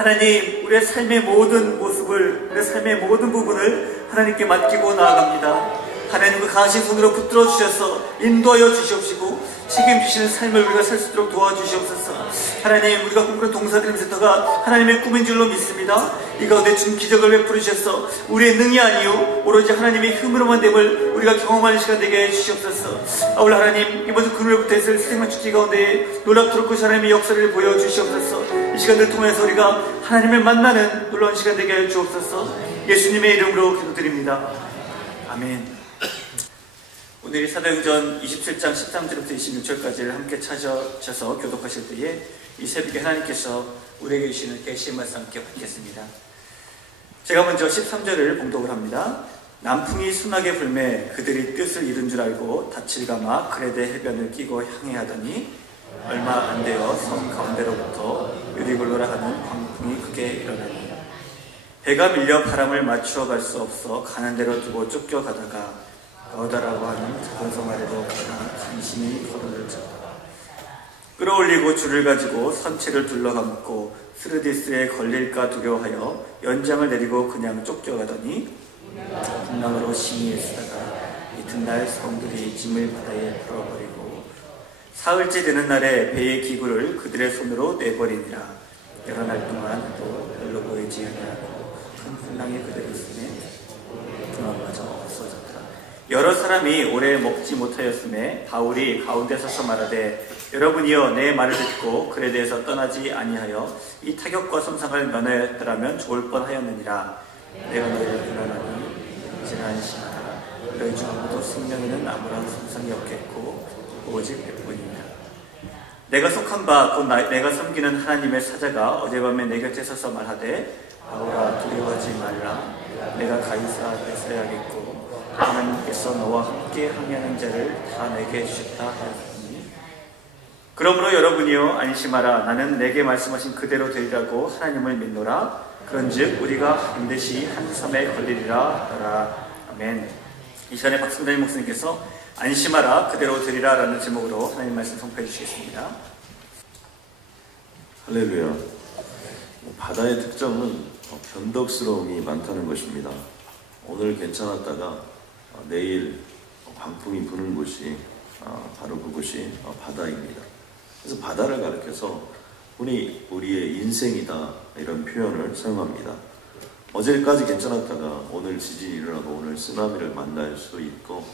하나님, 우리의 삶의 모든 모습을, 우리의 삶의 모든 부분을 하나님께 맡기고 나아갑니다. 하나님, 그 강하신 손으로 붙들어 주셔서 인도하여 주시옵시고 책임지시는 삶을 우리가 살 수 있도록 도와주시옵소서. 하나님, 우리가 꿈꾸는 동사드림센터가 하나님의 꿈인 줄로 믿습니다. 이 가운데 주님 기적을 베풀어 주셔서 우리의 능이 아니요 오로지 하나님의 힘으로만 됨을 우리가 경험하는 시간 되게 해주시옵소서. 아울러 하나님, 이번 주 금요일부터 있을 생명 축제 가운데 놀랍도록 그 하나님의 역사를 보여주시옵소서. 이 시간을 통해서 우리가 하나님을 만나는 놀라운 시간 되게 해주옵소서. 예수님의 이름으로 기도드립니다. 아멘. 오늘이 사도행전 27장 13절부터 26절까지를 함께 찾아주셔서 교독하실 때에 이 새벽에 하나님께서 우리에게 주시는 계시의 말씀 함께 받겠습니다. 제가 먼저 13절을 봉독을 합니다. 남풍이 순하게 불매 그들이 뜻을 이룬 줄 알고 닻을 감아 그레데 해변을 끼고 향해 하더니 얼마 안 되어 섬 가운데로부터 유리굴로라 하는 광풍이 크게 일어나니 배가 밀려 바람을 맞추어 갈 수 없어 가는 대로 두고 쫓겨가다가 가우다라고 하는 작은 섬 아래로 가나 간신히 걸음을 쳤다. 끌어올리고 줄을 가지고 선체를 둘러감고 스르디스에 걸릴까 두려워하여 연장을 내리고 그냥 쫓겨가더니 풍랑으로 심히 쓰다가 이튿날 성들이 짐을 바다에 풀어버리고 사흘째 되는 날에 배의 기구를 그들의 손으로 내버리니라. 여러 날 동안 또 별로 보이지 아니하고 큰 풍랑이 그들 있음에 중앙마저 없어졌다. 여러 사람이 오래 먹지 못하였음에 바울이 가운데 서서 말하되 여러분이여 내 말을 듣고 그레데에서 떠나지 아니하여 이 타격과 손상을 면하였더라면 좋을 뻔하였느니라. 내가 너희를 불안하니 이제는 안심하라. 너희 중 아무도 생명에는 아무런 손상이 없겠고 오직 백분이니라. 내가 속한 바 곧 내가 섬기는 하나님의 사자가 어젯밤에 내 곁에 서서 말하되 바울아 두려워하지 말라. 내가 가이사 앞에 서야겠고 하나님께서 너와 함께 항해하는 자를 다 내게 주셨다 하였으니 그러므로 여러분이여 안심하라. 나는 내게 말씀하신 그대로 되리라고 하나님을 믿노라. 그런즉 우리가 반드시 한 섬에 걸리리라 하더라. 아멘. 이 시간에 박승달 목사님께서 안심하라 그대로 되리라 라는 제목으로 하나님 말씀 선포해 주시겠습니다. 할렐루야. 바다의 특징은 변덕스러움이 많다는 것입니다. 오늘 괜찮았다가 내일 광풍이 부는 곳이 바로 그곳이 바다입니다. 그래서 바다를 가리켜서 우리의 인생이다 이런 표현을 사용합니다. 어제까지 괜찮았다가 오늘 지진이 일어나고 오늘 쓰나미를 만날 수 있고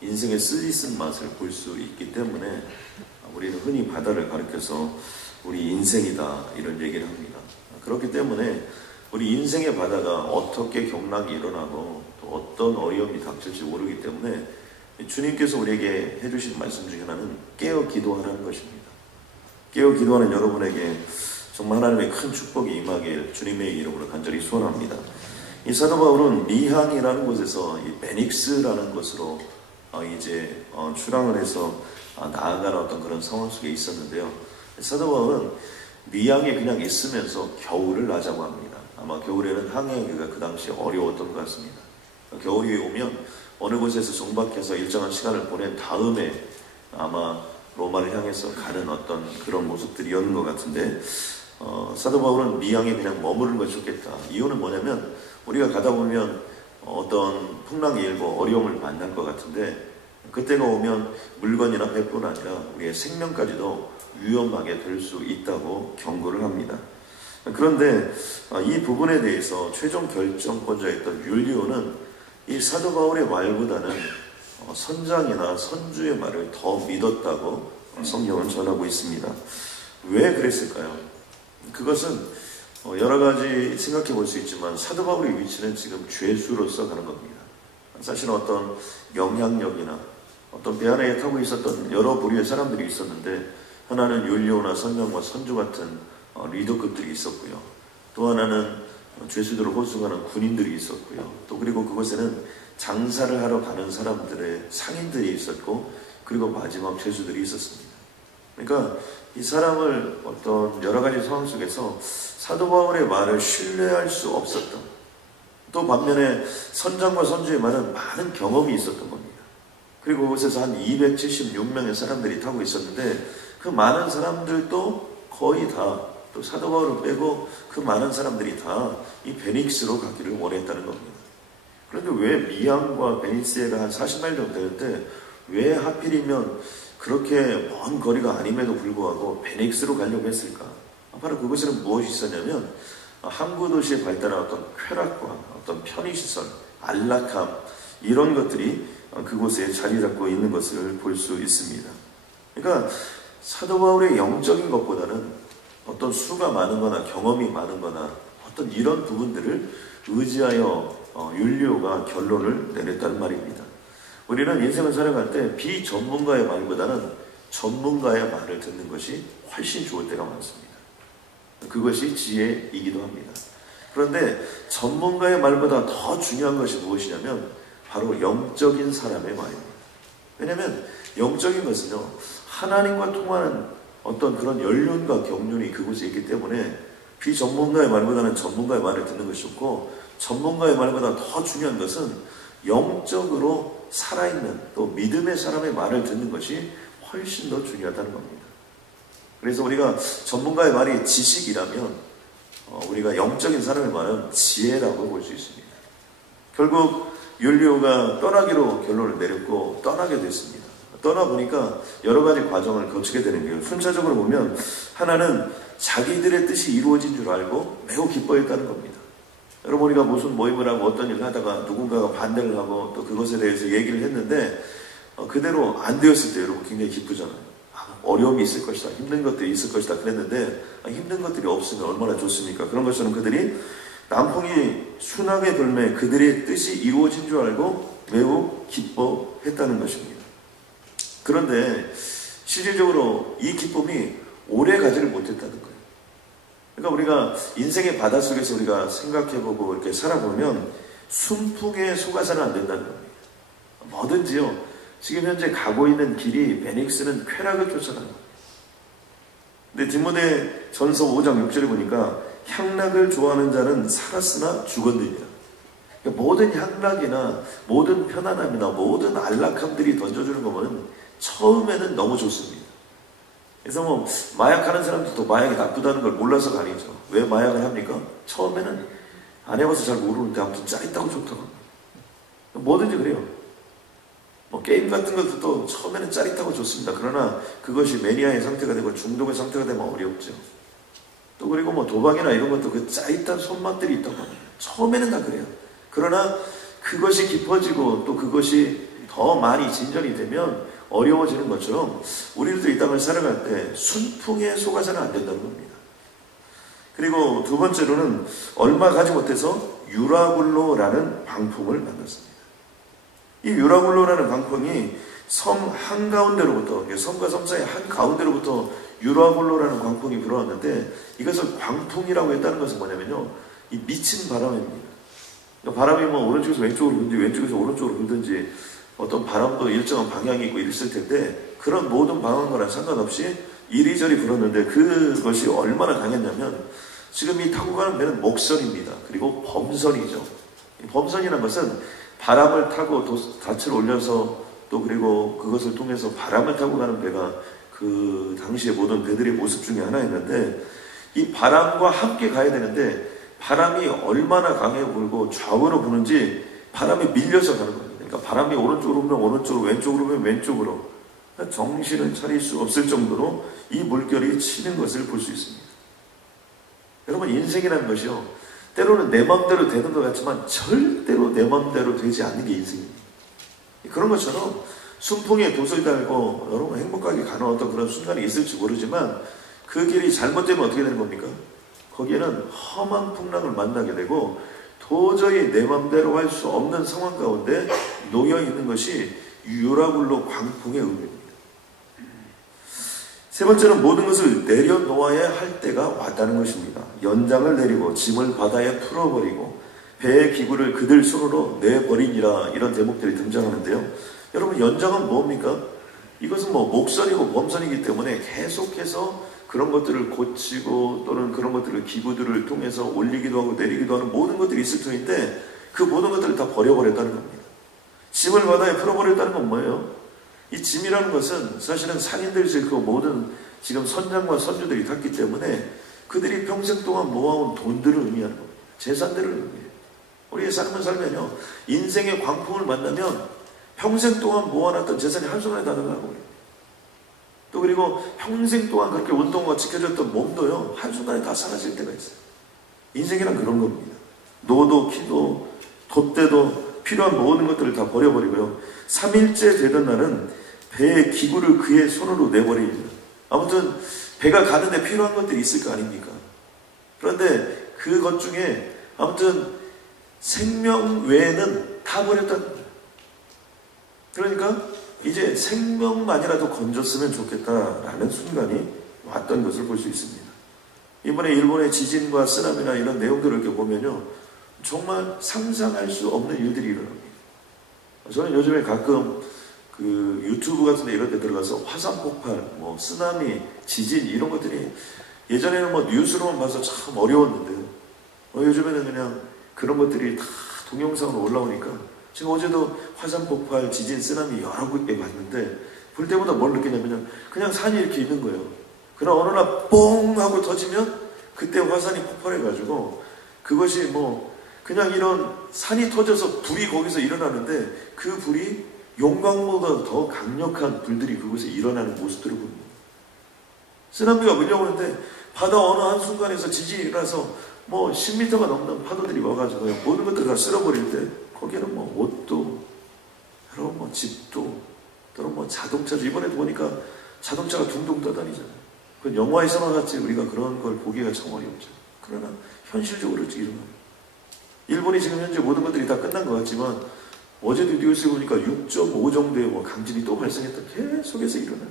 인생의 쓰디쓴 맛을 볼 수 있기 때문에 우리는 흔히 바다를 가리켜서 우리 인생이다 이런 얘기를 합니다. 그렇기 때문에 우리 인생의 바다가 어떻게 경락이 일어나고 또 어떤 어려움이 닥칠지 모르기 때문에 주님께서 우리에게 해주신 말씀 중에 하나는 깨어 기도하라는 것입니다. 깨어 기도하는 여러분에게 정말 하나님의 큰 축복이 임하길 주님의 이름으로 간절히 소원합니다. 이 사도 바울은 미항이라는 곳에서 이 베닉스라는 곳으로 이제 출항을 해서 나아가는 어떤 그런 상황 속에 있었는데요. 사도 바울은 미항에 그냥 있으면서 겨울을 나자고 합니다. 아마 겨울에는 항해하기가 그 당시에 어려웠던 것 같습니다. 겨울이 오면 어느 곳에서 정박해서 일정한 시간을 보낸 다음에 아마 로마를 향해서 가는 어떤 그런 모습들이었는 것 같은데 사도 바울은 미항에 그냥 머무르는 것이 좋겠다. 이유는 뭐냐면 우리가 가다 보면 어떤 풍랑이 일고 어려움을 만날 것 같은데 그때가 오면 물건이나 배뿐 아니라 우리의 생명까지도 위험하게 될 수 있다고 경고를 합니다. 그런데 이 부분에 대해서 최종 결정권자였던 율리오는 이 사도 바울의 말보다는 선장이나 선주의 말을 더 믿었다고 성경은 전하고 있습니다. 왜 그랬을까요? 그것은 여러 가지 생각해 볼 수 있지만 사도 바울의 위치는 지금 죄수로서 가는 겁니다. 사실 어떤 영향력이나 어떤 배 안에 타고 있었던 여러 부류의 사람들이 있었는데 하나는 율리오나 선장과 선주 같은 리더급들이 있었고요. 또 하나는 죄수들을 호송하는 군인들이 있었고요. 또 그리고 그곳에는 장사를 하러 가는 사람들의 상인들이 있었고 그리고 마지막 죄수들이 있었습니다. 그러니까 이 사람을 어떤 여러 가지 상황 속에서 사도 바울의 말을 신뢰할 수 없었던, 또 반면에 선장과 선주의 말은 많은 경험이 있었던 겁니다. 그리고 그곳에서 한 276명의 사람들이 타고 있었는데 그 많은 사람들도 거의 다 또 사도 바울을 빼고 그 많은 사람들이 다 이 베닉스로 가기를 원했다는 겁니다. 그런데 왜 미암과 베니스에가 한 40마일 정도 되는데 왜 하필이면 그렇게 먼 거리가 아님에도 불구하고 베닉스로 가려고 했을까? 바로 그것에는 무엇이 있었냐면 항구 도시에 발달한 어떤 쾌락과 어떤 편의시설, 안락함 이런 것들이 그곳에 자리 잡고 있는 것을 볼 수 있습니다. 그러니까 사도 바울의 영적인 것보다는 어떤 수가 많은 거나 경험이 많은 거나 어떤 이런 부분들을 의지하여 율리오가 결론을 내렸다는 말입니다. 우리는 인생을 살아갈 때 비전문가의 말보다는 전문가의 말을 듣는 것이 훨씬 좋을 때가 많습니다. 그것이 지혜이기도 합니다. 그런데 전문가의 말보다 더 중요한 것이 무엇이냐면 바로 영적인 사람의 말입니다. 왜냐하면 영적인 것은요, 하나님과 통하는 어떤 그런 연륜과 경륜이 그곳에 있기 때문에 비전문가의 말보다는 전문가의 말을 듣는 것이 좋고, 전문가의 말보다 더 중요한 것은 영적으로 살아있는 또 믿음의 사람의 말을 듣는 것이 훨씬 더 중요하다는 겁니다. 그래서 우리가 전문가의 말이 지식이라면 우리가 영적인 사람의 말은 지혜라고 볼 수 있습니다. 결국 율리오가 떠나기로 결론을 내렸고 떠나게 됐습니다. 떠나보니까 여러 가지 과정을 거치게 되는 거예요. 순차적으로 보면 하나는 자기들의 뜻이 이루어진 줄 알고 매우 기뻐했다는 겁니다. 여러분, 우리가 무슨 모임을 하고 어떤 일을 하다가 누군가가 반대를 하고 또 그것에 대해서 얘기를 했는데 그대로 안 되었을 때 여러분 굉장히 기쁘잖아요. 어려움이 있을 것이다, 힘든 것들이 있을 것이다 그랬는데 힘든 것들이 없으면 얼마나 좋습니까? 그런 것처럼 그들이 남풍이 순하게 불매 그들의 뜻이 이루어진 줄 알고 매우 기뻐했다는 것입니다. 그런데 실질적으로 이 기쁨이 오래 가지를 못했다는 거예요. 그러니까 우리가 인생의 바닷속에서 우리가 생각해보고 이렇게 살아보면 순풍에 속아서는 안 된다는 겁니다. 뭐든지요, 지금 현재 가고 있는 길이 베닉스는 쾌락을 쫓아가는 거예요. 근데 디모데 전서 5장 6절에 보니까 향락을 좋아하는 자는 살았으나 죽었느니라. 그러니까 모든 향락이나 모든 편안함이나 모든 안락함들이 던져주는 거면 처음에는 너무 좋습니다. 그래서 뭐 마약하는 사람들도 마약이 나쁘다는 걸 몰라서 아니죠. 왜 마약을 합니까? 처음에는 안 해봐서 잘 모르는데 아무튼 짜릿하고 좋다고. 뭐든지 그래요. 뭐 게임 같은 것도 또 처음에는 짜릿하고 좋습니다. 그러나 그것이 매니아의 상태가 되고 중독의 상태가 되면 어렵죠. 또 그리고 뭐 도박이나 이런 것도 그 짜릿한 손맛들이 있다고 합니다. 처음에는 다 그래요. 그러나 그것이 깊어지고 또 그것이 더 많이 진전이 되면 어려워지는 것처럼 우리들도 이 땅을 살아갈 때 순풍에 속아서는 안 된다는 겁니다. 그리고 두 번째로는 얼마 가지 못해서 유라굴로라는 광풍을 만났습니다. 이 유라굴로라는 광풍이 섬 한가운데로부터, 섬과 섬 사이 한가운데로부터 유라굴로라는 광풍이 불어왔는데, 이것을 광풍이라고 했다는 것은 뭐냐면요, 이 미친 바람입니다. 바람이 뭐 오른쪽에서 왼쪽으로 불든지 왼쪽에서 오른쪽으로 불든지 어떤 바람도 일정한 방향이 있고 있을 텐데, 그런 모든 방향과는 상관없이 이리저리 불었는데 그것이 얼마나 강했냐면, 지금 이 타고 가는 배는 목선입니다. 그리고 범선이죠. 범선이라는 것은 바람을 타고 닻을 올려서 또 그리고 그것을 통해서 바람을 타고 가는 배가 그 당시에 모든 배들의 모습 중에 하나였는데, 이 바람과 함께 가야 되는데 바람이 얼마나 강하게 불고 좌우로 부는지 바람이 밀려서 가는 겁니다. 그러니까 바람이 오른쪽으로 불면 오른쪽으로, 왼쪽으로 불면 왼쪽으로, 정신을 차릴 수 없을 정도로 이 물결이 치는 것을 볼 수 있습니다. 여러분, 인생이라는 것이요, 때로는 내 마음대로 되는 것 같지만 절대로 내 마음대로 되지 않는 게 인생입니다. 그런 것처럼 순풍에 돛을 달고 여러분 행복하게 가는 어떤 그런 순간이 있을지 모르지만 그 길이 잘못되면 어떻게 되는 겁니까? 거기에는 험한 풍랑을 만나게 되고 도저히 내 마음대로 할 수 없는 상황 가운데 놓여 있는 것이 유라굴로 광풍의 의미입니다. 세 번째는 모든 것을 내려놓아야 할 때가 왔다는 것입니다. 연장을 내리고 짐을 바다에 풀어버리고 배의 기구를 그들 손으로 내버리니라, 이런 대목들이 등장하는데요. 여러분, 연장은 뭡니까? 이것은 뭐 목선이고 범선이기 때문에 계속해서 그런 것들을 고치고 또는 그런 것들을 기구들을 통해서 올리기도 하고 내리기도 하는 모든 것들이 있을 터인데 그 모든 것들을 다 버려버렸다는 겁니다. 짐을 바다에 풀어버렸다는 건 뭐예요? 이 짐이라는 것은 사실은 상인들 그 모든 지금 선장과 선주들이 탔기 때문에 그들이 평생 동안 모아온 돈들을 의미하는 겁니다. 재산들을 의미해요. 우리의 삶을 살면요, 인생의 광풍을 만나면 평생 동안 모아놨던 재산이 한순간에 다 나가고, 또 그리고 평생 동안 그렇게 운동과 지켜졌던 몸도요, 한순간에 다 사라질 때가 있어요. 인생이란 그런 겁니다. 노도 키도 돛대도 필요한 모든 것들을 다 버려버리고요, 3일째 되던 날은 배의 기구를 그의 손으로 내버립니다. 아무튼 배가 가는데 필요한 것들이 있을 거 아닙니까? 그런데 그것 중에 아무튼 생명 외에는 다 버렸다는 거예요. 그러니까 이제 생명만이라도 건졌으면 좋겠다라는 순간이 왔던 것을 볼 수 있습니다. 이번에 일본의 지진과 쓰나미나 이런 내용들을 이렇게 보면요, 정말 상상할 수 없는 일들이 일어납니다. 저는 요즘에 가끔 그 유튜브 같은 데 이런 데 들어가서 화산 폭발, 뭐 쓰나미, 지진 이런 것들이 예전에는 뭐 뉴스로만 봐서 참 어려웠는데 요즘에는 그냥 그런 것들이 다 동영상으로 올라오니까, 지금 어제도 화산 폭발, 지진, 쓰나미 여러 개 봤는데 볼 때마다 뭘 느끼냐면 그냥 산이 이렇게 있는 거예요. 그러나 어느 날 뽕 하고 터지면 그때 화산이 폭발해가지고 그것이 뭐 그냥 이런 산이 터져서 불이 거기서 일어나는데 그 불이 용광보다 더 강력한 불들이 그곳에 일어나는 모습들을 봅니다. 쓰나미가 밀려오는데 바다 어느 한순간에서 지진이 일어나서 뭐 10m가 넘는 파도들이 와가지고 모든 것들을 다 쓸어버릴 때 거기에는 뭐 옷도, 여러분 뭐 집도, 또는 뭐 자동차도, 이번에도 보니까 자동차가 둥둥 떠다니잖아요. 그 영화에서만 같이 우리가 그런 걸 보기가 참 어렵죠. 그러나 현실적으로 일어나요. 일본이 지금 현재 모든 것들이 다 끝난 것 같지만 어제도 뉴스에 보니까 6.5 정도의 뭐 강진이 또 발생했다. 계속해서 일어나요.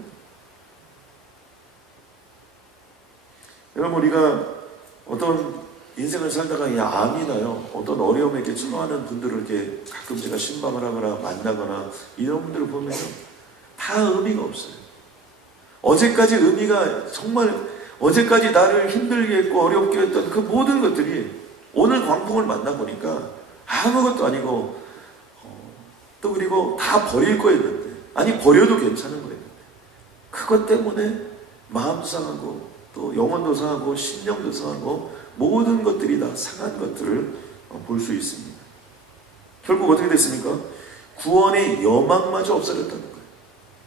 여러분, 우리가 어떤 인생을 살다가 암이 나요, 어떤 어려움에 이렇게 처하는 분들을 이렇게 가끔 제가 신방을 하거나 만나거나 이런 분들을 보면 다 의미가 없어요. 어제까지 의미가, 정말 어제까지 나를 힘들게 했고 어렵게 했던 그 모든 것들이 오늘 광풍을 만나보니까 아무것도 아니고, 또 그리고 다 버릴 거였는데, 아니 버려도 괜찮은 거였는데, 그것 때문에 마음 상하고 또 영혼도 상하고 심령도 상하고 모든 것들이 다 상한 것들을 볼 수 있습니다. 결국 어떻게 됐습니까? 구원의 여망마저 없어졌다는 거예요.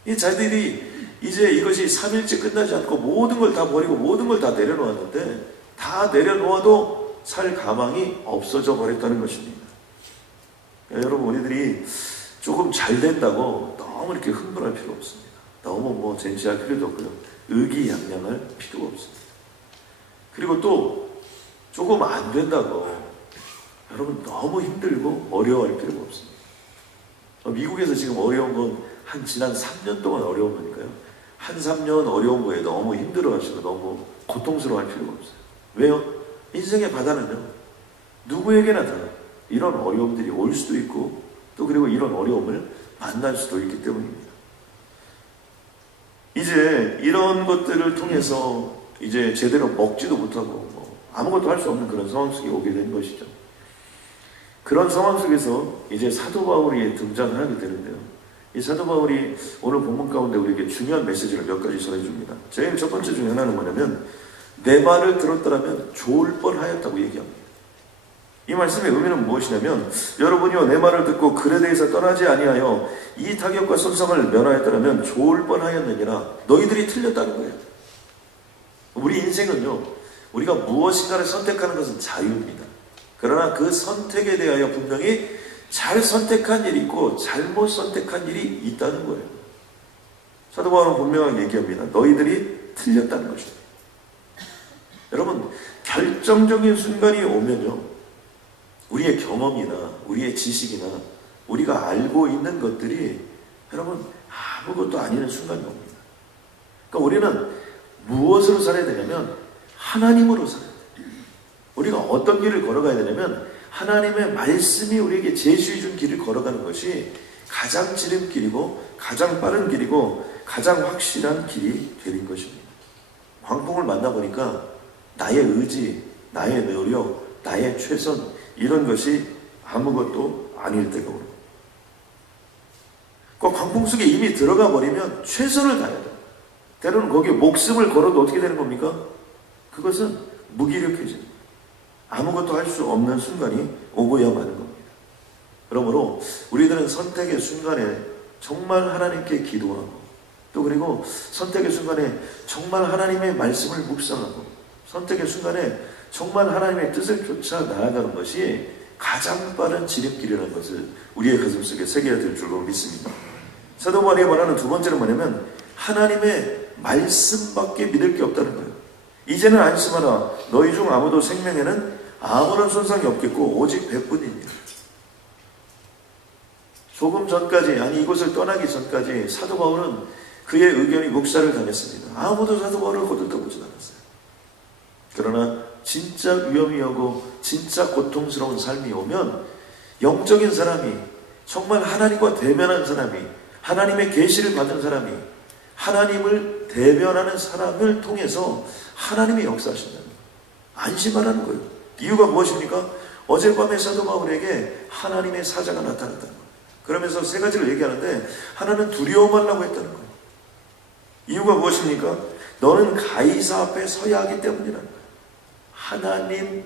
이 자들이 이제 이것이 3일째 끝나지 않고 모든 걸 다 버리고 모든 걸 다 내려놓았는데, 다 내려놓아도 살 가망이 없어져 버렸다는 것입니다. 여러분, 우리들이 조금 잘 된다고 너무 이렇게 흥분할 필요 없습니다. 너무 뭐 젠지할 필요도 없고요, 의기양양할 필요가 없습니다. 그리고 또 조금 안 된다고 여러분 너무 힘들고 어려워할 필요가 없습니다. 미국에서 지금 어려운 건 지난 3년 동안 어려운 거니까요, 한 3년 어려운 거에 너무 힘들어하시고 너무 고통스러워할 필요가 없어요. 왜요? 인생의 바다는요, 누구에게나 다 이런 어려움들이 올 수도 있고, 또 그리고 이런 어려움을 만날 수도 있기 때문입니다. 이제 이런 것들을 통해서 이제 제대로 먹지도 못하고 뭐 아무것도 할 수 없는 그런 상황 속에 오게 된 것이죠. 그런 상황 속에서 이제 사도 바울이 등장을 하게 되는데요, 이 사도 바울이 오늘 본문 가운데 우리에게 중요한 메시지를 몇 가지 전해줍니다. 제일 첫 번째 중에 하나는 뭐냐면, 내 말을 들었더라면 좋을 뻔하였다고 얘기합니다. 이 말씀의 의미는 무엇이냐면, 여러분이요 내 말을 듣고 글에 대해서 떠나지 아니하여 이 타격과 손상을 면하였더라면 좋을 뻔하였느니라. 너희들이 틀렸다는 거예요. 우리 인생은요, 우리가 무엇인가를 선택하는 것은 자유입니다. 그러나 그 선택에 대하여 분명히 잘 선택한 일이 있고 잘못 선택한 일이 있다는 거예요. 사도 바울은 분명하게 얘기합니다. 너희들이 틀렸다는 것입니다. 여러분, 결정적인 순간이 오면요, 우리의 경험이나 우리의 지식이나 우리가 알고 있는 것들이 여러분 아무것도 아니는 순간이 옵니다. 그러니까 우리는 무엇으로 살아야 되냐면 하나님으로 살아야 돼요. 우리가 어떤 길을 걸어가야 되냐면 하나님의 말씀이 우리에게 제시해 준 길을 걸어가는 것이 가장 지름길이고 가장 빠른 길이고 가장 확실한 길이 되는 것입니다. 광풍을 만나보니까 나의 의지, 나의 노력, 나의 최선, 이런 것이 아무것도 아닐 때가 오고, 그 광풍 속에 이미 들어가 버리면 최선을 다해야 돼요. 때로는 거기에 목숨을 걸어도 어떻게 되는 겁니까? 그것은 무기력해지는, 아무것도 할 수 없는 순간이 오고야 마는 겁니다. 그러므로 우리들은 선택의 순간에 정말 하나님께 기도하고, 또 그리고 선택의 순간에 정말 하나님의 말씀을 묵상하고, 선택의 순간에 정말 하나님의 뜻을 쫓아 나아가는 것이 가장 빠른 지름길이라는 것을 우리의 가슴속에 새겨야 될 줄로 믿습니다. 사도 바울이 말하는 두 번째는 뭐냐면 하나님의 말씀밖에 믿을 게 없다는 거예요. 이제는 안심하라. 너희 중 아무도 생명에는 아무런 손상이 없겠고 오직 배뿐이니라. 조금 전까지, 아니 이곳을 떠나기 전까지 사도 바울은 그의 의견이 묵살을 당했습니다. 아무도 사도 바울을 거들떠보지 않았어요. 그러나 진짜 위험이 오고 진짜 고통스러운 삶이 오면 영적인 사람이, 정말 하나님과 대면한 사람이, 하나님의 계시를 받은 사람이, 하나님을 대변하는 사람을 통해서 하나님이 역사하신다는 거예요. 안심하라는 거예요. 이유가 무엇입니까? 어젯밤에 사도 바울에게 하나님의 사자가 나타났다는 거예요. 그러면서 세 가지를 얘기하는데 하나는 두려워 말라고 했다는 거예요. 이유가 무엇입니까? 너는 가이사 앞에 서야 하기 때문이라는 거예요. 하나님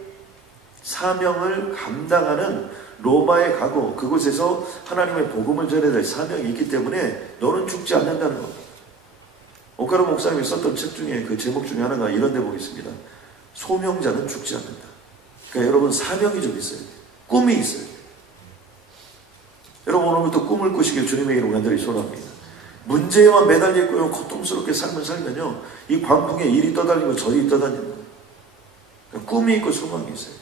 사명을 감당하는 로마에 가고 그곳에서 하나님의 복음을 전해야 될 사명이 있기 때문에 너는 죽지 않는다는 겁니다. 오카로 목사님이 썼던 책 중에 그 제목 중에 하나가 이런 대목이 있습니다. 소명자는 죽지 않는다. 그러니까 여러분 사명이 좀 있어야 돼요. 꿈이 있어야 돼요. 여러분 오늘부터 꿈을 꾸시길 주님의 이름으로 간절히 소원합니다. 문제에만 매달려 있고요, 고통스럽게 삶을 살면요, 이 광풍에 이리 떠다니고 저리 떠다니는 거예요. 그러니까 꿈이 있고 소망이 있어야 돼요.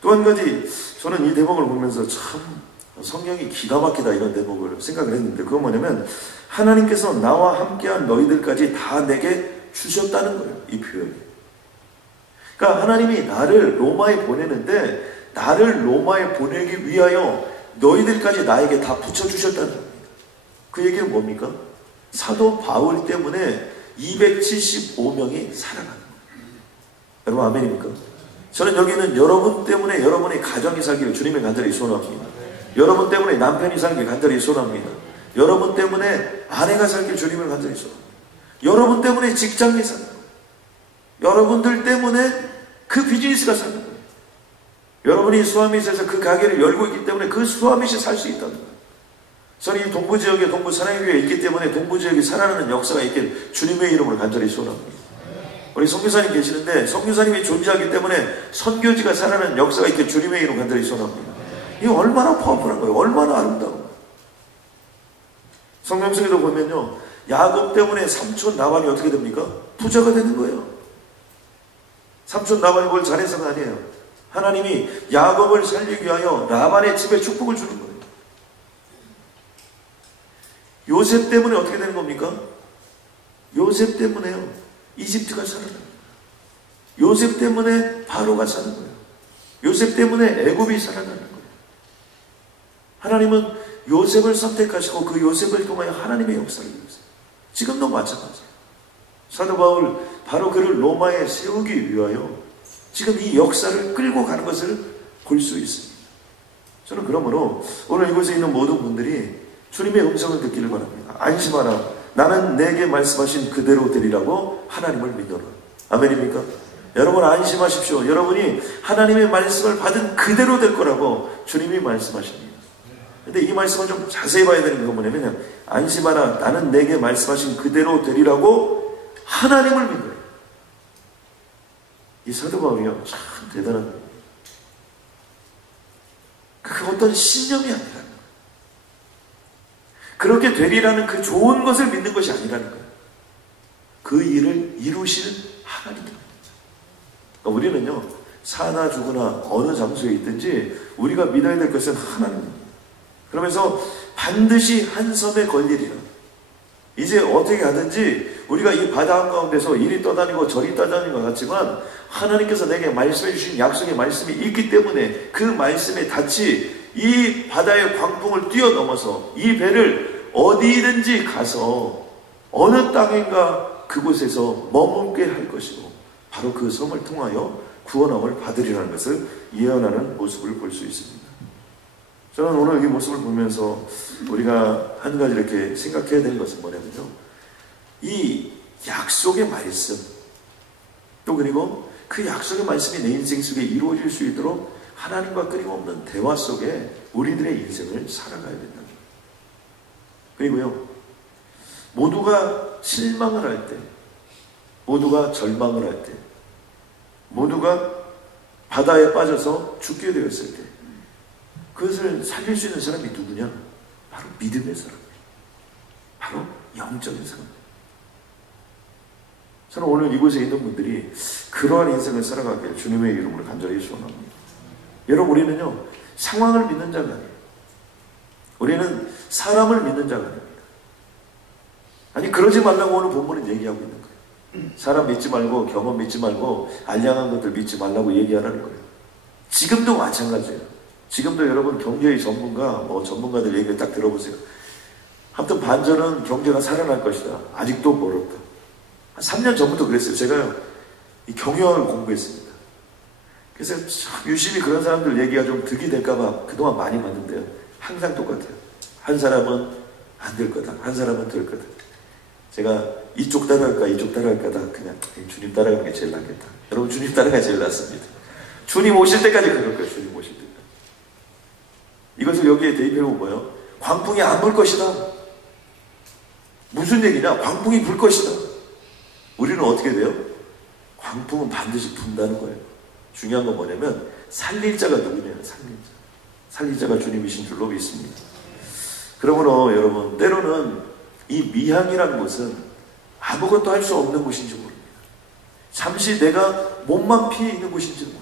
또 한 가지, 저는 이 대목을 보면서 참 성경이 기가 막히다 이런 대목을 생각을 했는데, 그건 뭐냐면 하나님께서 나와 함께한 너희들까지 다 내게 주셨다는 거예요. 이 표현이. 그러니까 하나님이 나를 로마에 보내는데 나를 로마에 보내기 위하여 너희들까지 나에게 다 붙여주셨다는 겁니다. 그 얘기는 뭡니까? 사도 바울 때문에 275명이 살아가는 거예요. 여러분 아멘입니까? 저는 여기는 여러분 때문에 여러분의 가정이 살기를 주님의 간절히 소원합니다. 여러분 때문에 남편이 살기를 간절히 소원합니다. 여러분 때문에 아내가 살기를 주님을 간절히 소원합니다. 여러분 때문에 직장이 사는 거예요. 여러분들 때문에 그 비즈니스가 사는 거예요. 여러분이 수아밋에서 그 가게를 열고 있기 때문에 그 수아밋이 살 수 있다는 거예요. 저는 이 동부지역에 동부 사랑교회에 있기 때문에 동부지역이 살아나는 역사가 있길 주님의 이름으로 간절히 소원합니다. 우리 선교사님 계시는데 선교사님이 존재하기 때문에 선교지가 살아나는 역사가 있길 주님의 이름으로 간절히 소원합니다. 이게 얼마나 파워풀한 거예요. 얼마나 아름다운 거예요. 성경 속에도 보면요, 야곱 때문에 삼촌 나반이 어떻게 됩니까? 부자가 되는 거예요. 삼촌 나반이 뭘 잘해서가 아니에요. 하나님이 야곱을 살리기 위하여 라반의 집에 축복을 주는 거예요. 요셉 때문에 어떻게 되는 겁니까? 요셉 때문에요, 이집트가 살아납니다. 요셉 때문에 바로가 사는 거예요. 요셉 때문에 애굽이 살아나는 거예요. 하나님은 요셉을 선택하시고 그 요셉을 통하여 하나님의 역사를 이루세요. 지금도 마찬가지예요. 사도 바울, 바로 그를 로마에 세우기 위하여 지금 이 역사를 끌고 가는 것을 볼 수 있습니다. 저는 그러므로 오늘 이곳에 있는 모든 분들이 주님의 음성을 듣기를 바랍니다. 안심하라. 나는 내게 말씀하신 그대로 되리라고 하나님을 믿어라. 아멘입니까? 여러분 안심하십시오. 여러분이 하나님의 말씀을 받은 그대로 될 거라고 주님이 말씀하십니다. 근데 이 말씀을 좀 자세히 봐야 되는 건 뭐냐면, 안심하라. 나는 내게 말씀하신 그대로 되리라고 하나님을 믿어라. 이 사도 바울이요, 참 대단한 거예요. 그 어떤 신념이 아니라는 거예요. 그렇게 되리라는 그 좋은 것을 믿는 것이 아니라는 거예요. 그 일을 이루시는 하나님입니다. 그러니까 우리는요, 사나 죽으나 어느 장소에 있든지 우리가 믿어야 될 것은 하나님입니다. 그러면서 반드시 한 섬에 걸리리라. 이제 어떻게 하든지 우리가 이 바다 한가운데서 이리 떠다니고 저리 떠다니는 것 같지만 하나님께서 내게 말씀해 주신 약속의 말씀이 있기 때문에 그 말씀에 닿지 이 바다의 광풍을 뛰어넘어서 이 배를 어디든지 가서 어느 땅인가 그곳에서 머물게 할 것이고 바로 그 섬을 통하여 구원함을 받으리라는 것을 예언하는 모습을 볼 수 있습니다. 저는 오늘 이 모습을 보면서 우리가 한 가지 이렇게 생각해야 되는 것은 뭐냐면요, 이 약속의 말씀, 또 그리고 그 약속의 말씀이 내 인생 속에 이루어질 수 있도록 하나님과 끊임없는 대화 속에 우리들의 인생을 살아가야 된다. 그리고요, 모두가 실망을 할 때, 모두가 절망을 할 때, 모두가 바다에 빠져서 죽게 되었을 때 그것을 살릴 수 있는 사람이 누구냐? 바로 믿음의 사람이에요. 바로 영적인 사람이에요. 저는 오늘 이곳에 있는 분들이 그러한 인생을 살아가길 주님의 이름으로 간절히 소원합니다. 여러분, 우리는요, 상황을 믿는 자가 아니에요. 우리는 사람을 믿는 자가 아닙니다. 아니, 그러지 말라고 오늘 본문은 얘기하고 있는 거예요. 사람 믿지 말고, 경험 믿지 말고, 알량한 것들 믿지 말라고 얘기하라는 거예요. 지금도 마찬가지예요. 지금도 여러분 경제의 전문가, 전문가들 얘기를 딱 들어보세요. 아무튼 반전은 경제가 살아날 것이다. 아직도 멀었다. 한 3년 전부터 그랬어요. 제가요, 이 경영을 공부했습니다. 그래서 유심히 그런 사람들 얘기가 좀 득이 될까봐 그동안 많이 봤는데요. 항상 똑같아요. 한 사람은 안 될 거다. 한 사람은 될 거다. 제가 이쪽 따라갈까 이쪽 따라갈까다 그냥 주님 따라가는 게 제일 낫겠다. 여러분, 주님 따라가야 제일 낫습니다. 주님 오실 때까지 그럴 거예요. 주님 오실 때까지. 이것을 여기에 대입해보면 뭐예요? 광풍이 안 불 것이다. 무슨 얘기냐? 광풍이 불 것이다. 우리는 어떻게 돼요? 광풍은 반드시 분다는 거예요. 중요한 건 뭐냐면 살릴 자가 누구냐? 살릴 자가 주님이신 줄로 믿습니다. 그러므로 여러분, 때로는 이 미향이라는 것은 아무것도 할 수 없는 곳인지 모릅니다. 잠시 내가 몸만 피해 있는 곳인지 몰라요.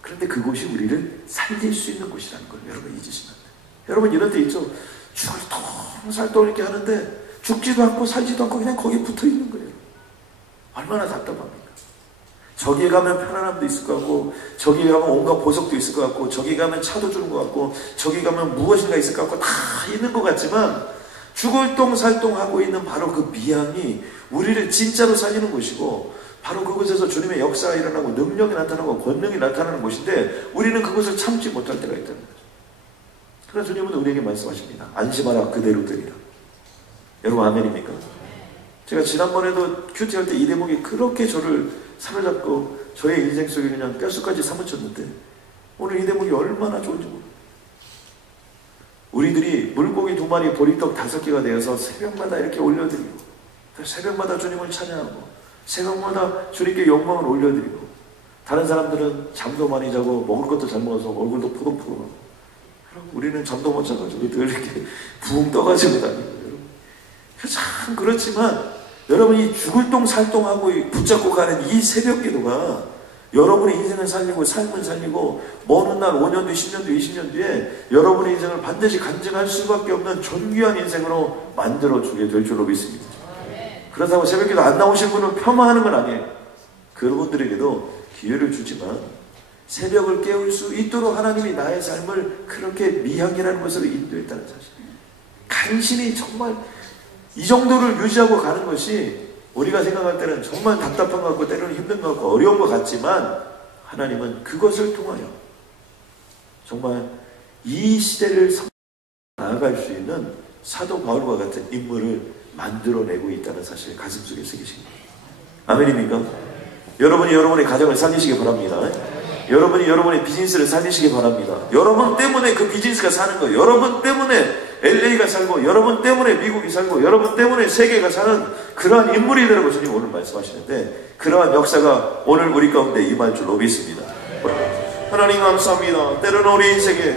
그런데 그곳이 우리를 살릴 수 있는 곳이라는 걸 여러분 잊으시면 안 돼요. 여러분, 이런 데 있죠. 살똥살똥 이렇게 하는데 죽지도 않고 살지도 않고 그냥 거기에 붙어 있는 거예요. 얼마나 답답합니까? 저기에 가면 편안함도 있을 것 같고, 저기에 가면 온갖 보석도 있을 것 같고, 저기 가면 차도 주는 것 같고, 저기 가면 무엇인가 있을 것 같고, 다 있는 것 같지만 죽을 똥살똥하고 있는 바로 그 미향이 우리를 진짜로 살리는 곳이고, 바로 그곳에서 주님의 역사가 일어나고 능력이 나타나고 권능이 나타나는 곳인데 우리는 그것을 참지 못할 때가 있다는 거죠. 그러나 주님은 우리에게 말씀하십니다. 안심하라, 그대로 되리라. 여러분, 아멘입니까? 제가 지난번에도 큐티할 때 이 대목이 그렇게 저를 사로잡고 저의 인생 속에 그냥 뼛속까지 사무쳤는데 오늘 이 대목이 얼마나 좋은지 모릅니다. 우리들이 물고기 2마리 보리떡 5개가 되어서 새벽마다 이렇게 올려드리고, 새벽마다 주님을 찬양하고, 새벽마다 주님께 영광을 올려드리고, 다른 사람들은 잠도 많이 자고 먹을 것도 잘 먹어서 얼굴도 포동포동하고, 우리는 잠도 못 자가지고 늘 이렇게 부흥 떠가지고 다니고. 참 그렇지만 여러분이 죽을 똥 살똥하고 붙잡고 가는 이 새벽 기도가 여러분의 인생을 살리고 삶을 살리고 먼 훗날 5년 뒤, 10년 뒤, 20년 뒤에 여러분의 인생을 반드시 간증할 수밖에 없는 존귀한 인생으로 만들어주게 될 줄로 믿습니다. 그렇다고 새벽기도 안 나오신 분은 폄하하는 건 아니에요. 그분들에게도 기회를 주지만 새벽을 깨울 수 있도록 하나님이 나의 삶을 그렇게 미향이라는 것으로 인도했다는 사실. 간신히 정말 이 정도를 유지하고 가는 것이 우리가 생각할 때는 정말 답답한 것 같고 때로는 힘든 것 같고 어려운 것 같지만 하나님은 그것을 통하여 정말 이 시대를 나아갈 수 있는 사도 바울과 같은 인물을 만들어내고 있다는 사실을 가슴속에 새기신 거예요. 아멘입니까? 여러분이 여러분의 가정을 살리시기 바랍니다. 여러분이 여러분의 비즈니스를 살리시기 바랍니다. 여러분 때문에 그 비즈니스가 사는 거예요. 여러분 때문에 LA가 살고, 여러분 때문에 미국이 살고, 여러분 때문에 세계가 사는 그러한 인물이 되라고 주님 오늘 말씀하시는데, 그러한 역사가 오늘 우리 가운데 임할 줄로 믿습니다. 하나님 감사합니다. 때로는 우리 인생에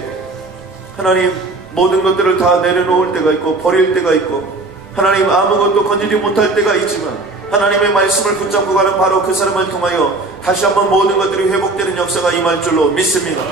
하나님 모든 것들을 다 내려놓을 때가 있고 버릴 때가 있고 하나님 아무것도 건지지 못할 때가 있지만 하나님의 말씀을 붙잡고 가는 바로 그 사람을 통하여 다시 한번 모든 것들이 회복되는 역사가 임할 줄로 믿습니다.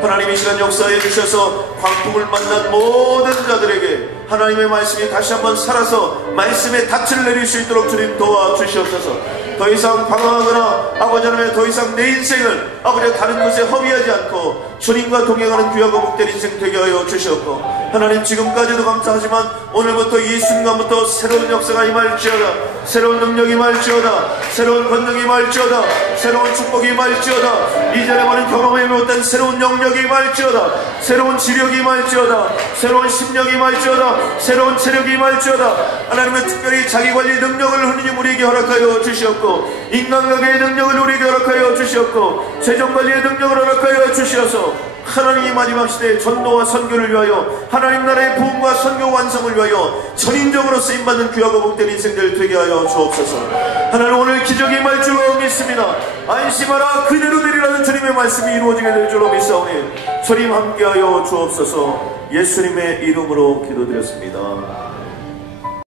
하나님 이 시간 역사해 주셔서 광풍을 만난 모든 자들에게 하나님의 말씀이 다시 한번 살아서 말씀의 닻을 내릴 수 있도록 주님 도와주시옵소서. 더 이상 방황하거나 아버지 하나님 더 이상 내 인생을 아버지 다른 곳에 허비하지 않고 주님과 동행하는 귀하고 복된 인생 되게 하여 주시옵고, 하나님 지금까지도 감사하지만 오늘부터 이 순간부터 새로운 역사가 임할지어다. 새로운 능력이 임할지어다. 새로운 권능이 임할지어다. 새로운 축복이 임할지어다. 이전에 보는 경험에 못한 새로운 영역이 임할지어다. 새로운 지력이 임할지어다. 새로운 심령이 임할지어다. 새로운 체력이 임할지어다. 하나님은 특별히 자기관리 능력을 하느님 우리에게 허락하여 주시었고, 인간관계의 능력을 우리에게 허락하여 주시었고, 재정관리의 능력을 허락하여 주시어서 하나님이 마지막 시대의 전도와 선교를 위하여, 하나님 나라의 부흥과 선교 완성을 위하여 전인적으로 쓰임받는 귀하고 복된 인생들 되게 하여 주옵소서. 하나님 오늘 기적이 임할 줄로 믿습니다. 안심하라 그대로 되리라는 주님의 말씀이 이루어지게 될 줄로 믿사오니 주님 함께하여 주옵소서. 예수님의 이름으로 기도드렸습니다.